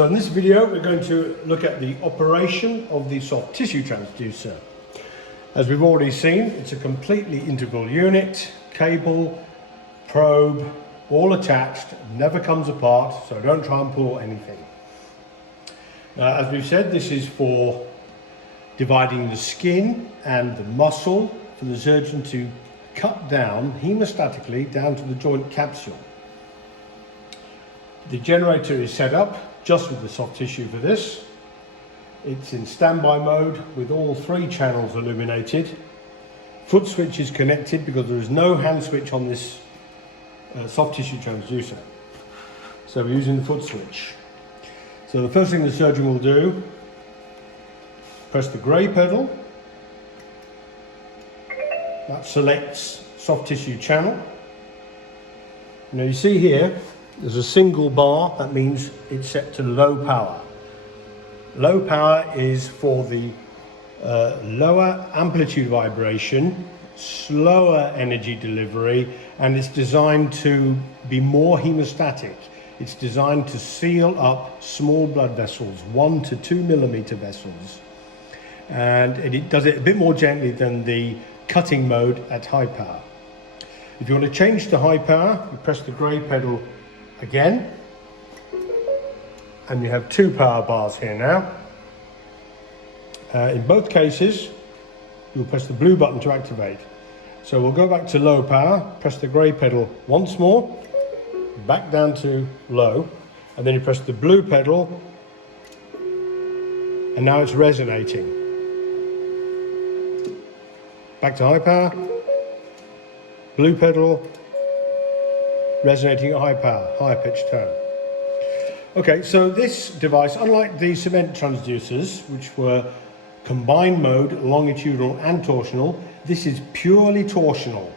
So in this video we're going to look at the operation of the soft tissue transducer. As we've already seen, it's a completely integral unit, cable, probe, all attached, never comes apart, so don't try and pull anything. As we've said, this is for dividing the skin and the muscle for the surgeon to cut down hemostatically down to the joint capsule. The generator is set up just with the soft tissue for this. It's in standby mode with all 3 channels illuminated. Foot switch is connected because there is no hand switch on this soft tissue transducer. So we're using the foot switch. So the first thing the surgeon will do, press the grey pedal. That selects soft tissue channel. Now you see here, there's a single bar, that means it's set to low power. Low power is for the lower amplitude vibration, slower energy delivery, and it's designed to be more hemostatic. It's designed to seal up small blood vessels, 1 to 2 millimeter vessels. And it does it a bit more gently than the cutting mode at high power. If you want to change to high power, you press the grey pedal again, and you have 2 power bars here now. In both cases, you'll press the blue button to activate. So we'll go back to low power, press the grey pedal once more, back down to low, and then you press the blue pedal, and now it's resonating. Back to high power, blue pedal, resonating at high power, higher pitched tone. Okay, so this device, unlike the cement transducers, which were combined mode, longitudinal and torsional, this is purely torsional.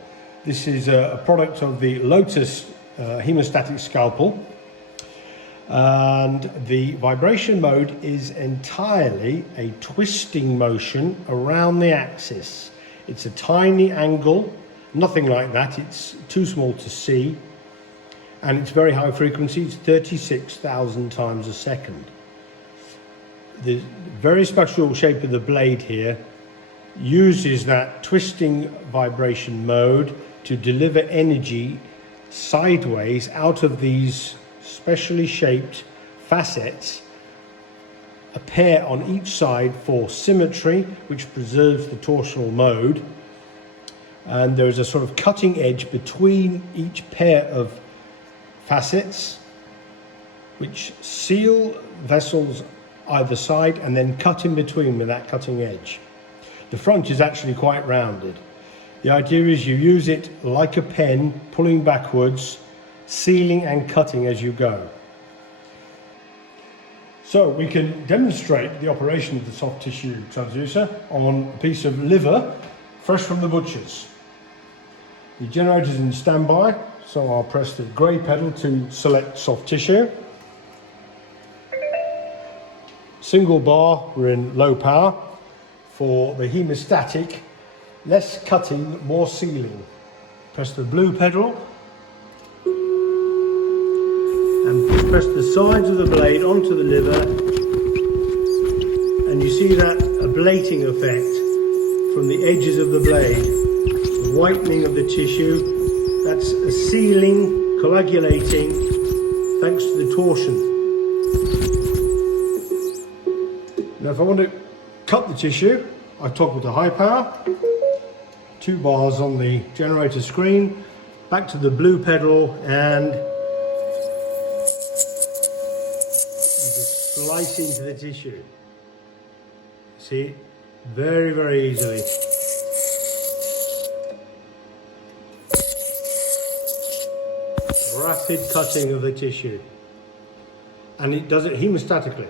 This is a product of the Lotus hemostatic scalpel, and the vibration mode is entirely a twisting motion around the axis. It's a tiny angle, nothing like that, it's too small to see. And it's very high frequency, it's 36,000 times a second. The very special shape of the blade here uses that twisting vibration mode to deliver energy sideways out of these specially shaped facets, a pair on each side for symmetry, which preserves the torsional mode. And there is a sort of cutting edge between each pair of facets which seal vessels either side and then cut in between with that cutting edge. The front is actually quite rounded. The idea is you use it like a pen, pulling backwards, sealing and cutting as you go. So we can demonstrate the operation of the soft tissue transducer on a piece of liver fresh from the butcher's. The generator is in standby, so I'll press the grey pedal to select soft tissue. Single bar, we're in low power for the hemostatic, less cutting, more sealing. Press the blue pedal and press the sides of the blade onto the liver, and you see that ablating effect from the edges of the blade, the whitening of the tissue. That's a sealing, coagulating, thanks to the torsion. Now if I want to cut the tissue, I toggle to high power, 2 bars on the generator screen, back to the blue pedal, and just slice into the tissue. See, very, very easily. Rapid cutting of the tissue, and it does it hemostatically.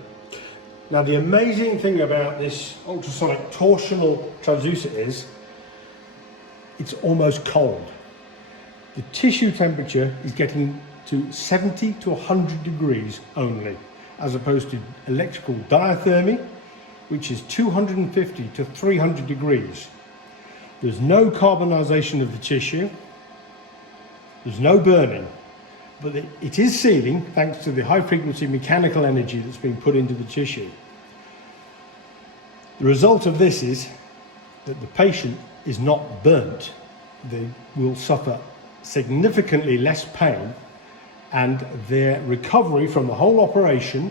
Now the amazing thing about this ultrasonic torsional transducer is it's almost cold. The tissue temperature is getting to 70 to 100 degrees only, as opposed to electrical diathermy, which is 250 to 300 degrees. There's no carbonization of the tissue, there's no burning. but it is sealing thanks to the high frequency mechanical energy that's being put into the tissue. The result of this is that the patient is not burnt. They will suffer significantly less pain, and their recovery from the whole operation,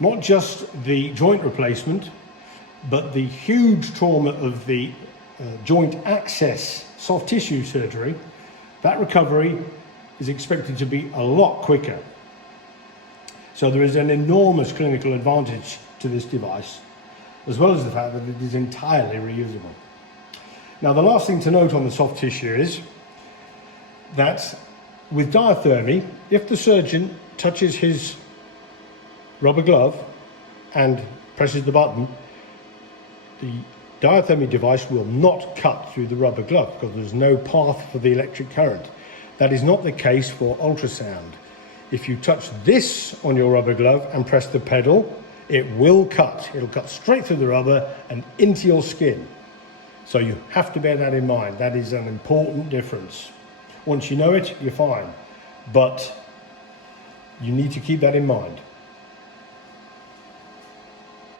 not just the joint replacement, but the huge trauma of the joint access soft tissue surgery, that recovery is expected to be a lot quicker. So there is an enormous clinical advantage to this device, as well as the fact that it is entirely reusable. Now, the last thing to note on the soft tissue is that with diathermy, if the surgeon touches his rubber glove and presses the button, the diathermy device will not cut through the rubber glove because there's no path for the electric current. That is not the case for ultrasound. If you touch this on your rubber glove and press the pedal, it will cut. It'll cut straight through the rubber and into your skin. So you have to bear that in mind. That is an important difference. Once you know it, you're fine. But you need to keep that in mind.